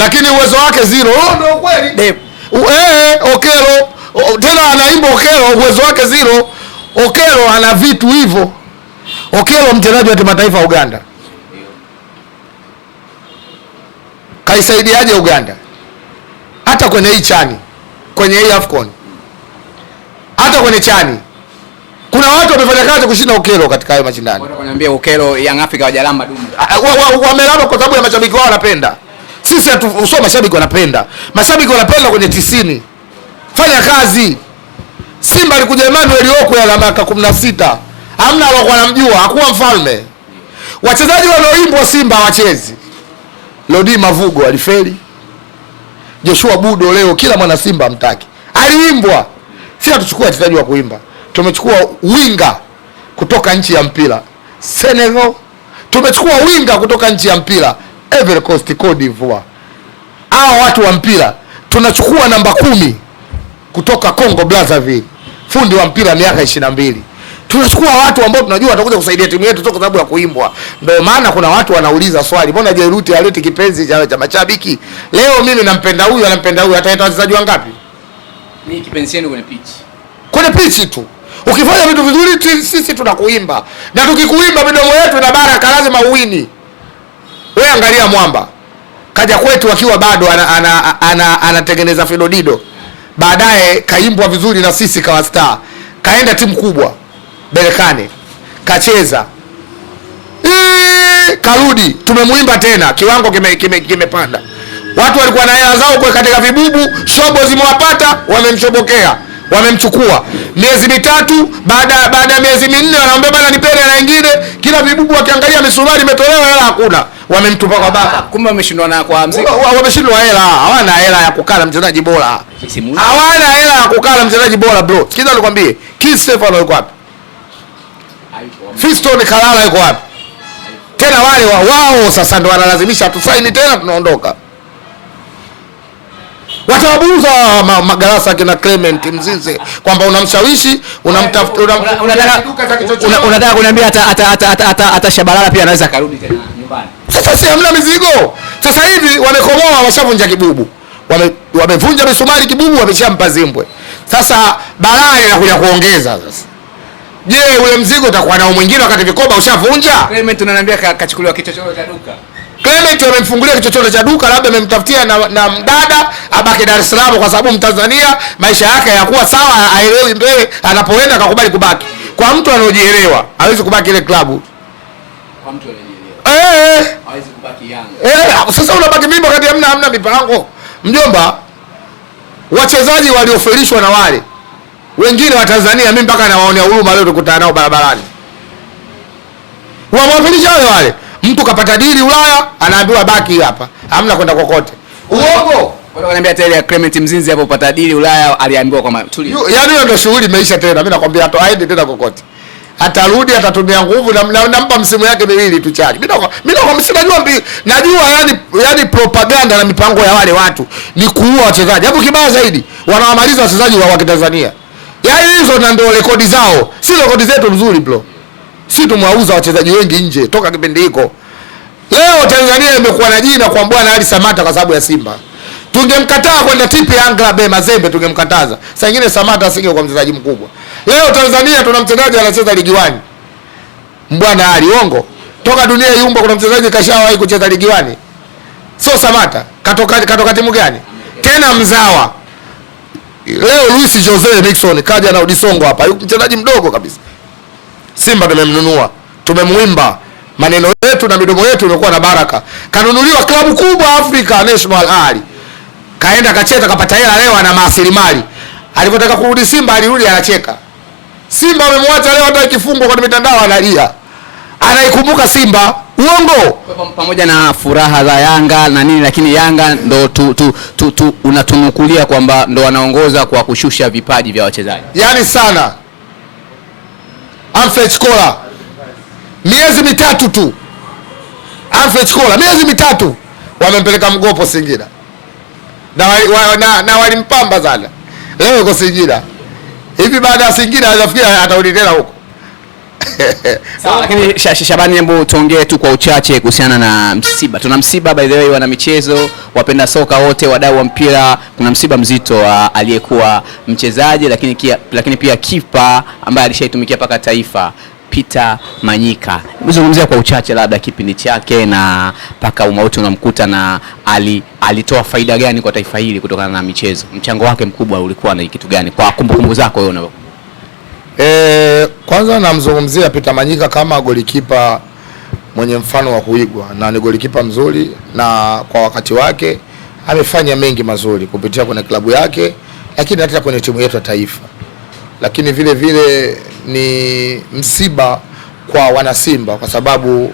lakini uwezo wake zero. Ndio kweli. Okelo tena anaimba Okelo, uwezo wake zero. Okelo ana vitu hivyo. Okelo mchezaji wa kimataifa wa Uganda. Kaisaidiaje Uganda? Hata kwenye hii chani, kwenye hii AFCON, hata kwenye chani kuna watu wamefanya kazi kushinda Okelo katika hayo mashindano. Wanaambia Okelo Young Africa wajalamba dumu. Wamelamba kwa sababu ya mashabiki wao wanapenda. Sisi usoma mashabiki wanapenda. Mashabiki wanapenda kwenye 90. Fanya kazi. Simba alikuja Emmanuel Okwe ya miaka 16. Hamna alikuwa anamjua, hakuwa mfalme. Wachezaji walioimbwa Simba hawachezi. Lodi Mavugo alifeli. Joshua Budo leo kila mwana Simba amtaki. Aliimbwa. Sisi hatuchukua wachezaji wa kuimba. Tumechukua winga kutoka nchi ya mpira Senegal. Tumechukua winga kutoka nchi ya mpira Ivory Coast, Cote d'Ivoire. Hao watu wa mpira. Tunachukua namba 10 kutoka Congo Brazzaville, fundi wa mpira miaka 22. Tunachukua watu ambao tunajua watakuja kusaidia timu yetu kwa sababu ya kuimbwa. Ndio maana kuna watu wanauliza swali, mbona Jeruti aleti kipenzi cha mashabiki? Leo mimi nampenda huyu, anampenda huyu, ataita wachezaji wangapi? Ni kipenzi yenu kwenye pitch. Kwenye pitch tu. Ukifanya vitu vizuri sisi tunakuimba. Na tukikuimba midomo yetu ina baraka, lazima uwini. Wewe angalia Mwamba. Kaja kwetu akiwa bado anatengeneza Fidodido. Baadaye kaimbwa vizuri na sisi kawa star. Kaenda timu kubwa Berkane. Kacheza. Karudi, tumemuimba tena, kiwango kimepanda. Watu walikuwa na hela zao kwa katika vibubu, shobo zimewapata, wamemshobokea, wamemchukua. Miezi mitatu, baada ya miezi minne wanaomba bana nipende na wengine, kila vibubu wakiangalia misumari imetolewa, hela hakuna. Wamemtupa kwa baba. Kumbe wameshindwa na kwa mziki. Wameshindwa hela, hawana hela ya kukala mchezaji bora. Hawana hela ya kukala mchezaji bora bro. Sikiza nikwambie, Keith Stefano yuko wapi? Fiston Kalala yuko wapi? Tena wale wao sasa ndo wanalazimisha tusaini tena tunaondoka. Watawabuza magarasa kina Clement Mzize kwamba unamshawishi, unamtafuta, unataka kuniambia hata Shabalala pia anaweza karudi tena nyumbani. Sasa si hamna mizigo. Sasa hivi wamekomoa, washavunja kibubu. Wamevunja misumari kibubu, wameshampa Zimbwe. Sasa balaa inakuja kuongeza sasa. Je, ule mzigo utakuwa nao mwingine wakati vikoba ushavunja? Clement unaniambia kachukuliwa kichochoro cha duka. Clement wamemfungulia kichochoro cha duka, labda amemtafutia na mdada abaki Dar es Salaam kwa sababu Mtanzania maisha yake hayakuwa sawa, aelewi mbele anapoenda akakubali kubaki. Kwa mtu anaojielewa, hawezi kubaki ile klabu. Kwa mtu anajielewa. Hawezi kubaki Yanga. Sasa unabaki mimba wakati hamna mipango. Mjomba, wachezaji waliofelishwa na wale wengine wa Tanzania, mimi mpaka nawaonea huruma leo tukutana nao barabarani. Wamefelisha wale. Mtu kapata dili Ulaya, anaambiwa baki hapa. Hamna kwenda kokote. Uongo. Wanaambia tayari ya Clement Mzinzi hapo pata dili Ulaya, aliambiwa kwamba tulia. Yaani ndio shughuli imeisha tena. Mimi nakwambia aende tena kokote. Atarudi, atatumia nguvu na nampa msimu yake miwili tu chali. Mimi najua yani propaganda na mipango ya wale watu ni kuua wachezaji. Hapo kibaya zaidi, wanawamaliza wachezaji wa Tanzania. Yaani hizo ndio rekodi zao. Si rekodi zetu nzuri bro. Si tumwauza wachezaji wengi nje toka kipindi hiko. Leo Tanzania imekuwa na jina kwa Bwana Ali Samata kwa sababu ya Simba. Tungemkataa kwenda TP Angla Mazembe, tungemkataza. Sasa nyingine Samata asingekuwa mchezaji mkubwa. Leo Tanzania tuna mchezaji anacheza ligi 1. Bwana Ali Ongo. Toka dunia yumba kuna mchezaji kashawahi kucheza ligi 1. Sio Samata. Katoka timu gani? Tena mzawa. Leo Luis Jose Nixon kaja na Udisongo hapa. Mchezaji mdogo kabisa. Simba tumemnunua, tumemuimba, maneno yetu na midomo yetu imekuwa na baraka. Kanunuliwa klabu kubwa Afrika, National Ali. Kaenda kacheza kapata hela, leo ana maasilimali. Alipotaka kurudi Simba alirudi anacheka. Simba wamemwacha leo, hata ikifungwa kwa mitandao analia. Anaikumbuka Simba. Uongo. Pamoja na furaha za Yanga na nini, lakini Yanga ndo unatunukulia kwamba ndo wanaongoza kwa kushusha vipaji vya wachezaji. Yaani sana. Amfred Kola miezi mitatu tu. Amfred Kola miezi mitatu wamempeleka mgopo Singida. Na walimpamba sana. Leo yuko Singida. Hivi baada ya Singida anafikia atarudi tena huko. Sawa, lakini Shabani, hebu tuongee tu kwa uchache kuhusiana na msiba. Tuna msiba by the way, wana michezo, wapenda soka wote, wadau wa mpira. Kuna msiba mzito wa aliyekuwa mchezaji lakini pia kipa ambaye alishaitumikia paka taifa, Peter Manyika. Mzungumzia kwa uchache labda kipindi chake na paka umauti unamkuta, na alitoa faida gani kwa taifa hili kutokana na michezo? Mchango wake mkubwa ulikuwa na kitu gani kwa kumbukumbu zako wewe? Kwanza namzungumzia Peter Manyika kama golikipa mwenye mfano wa kuigwa, na ni golikipa mzuri, na kwa wakati wake amefanya mengi mazuri kupitia kwenye klabu yake, lakini hata kwenye timu yetu ya taifa. Lakini vile vile ni msiba kwa wana Simba kwa sababu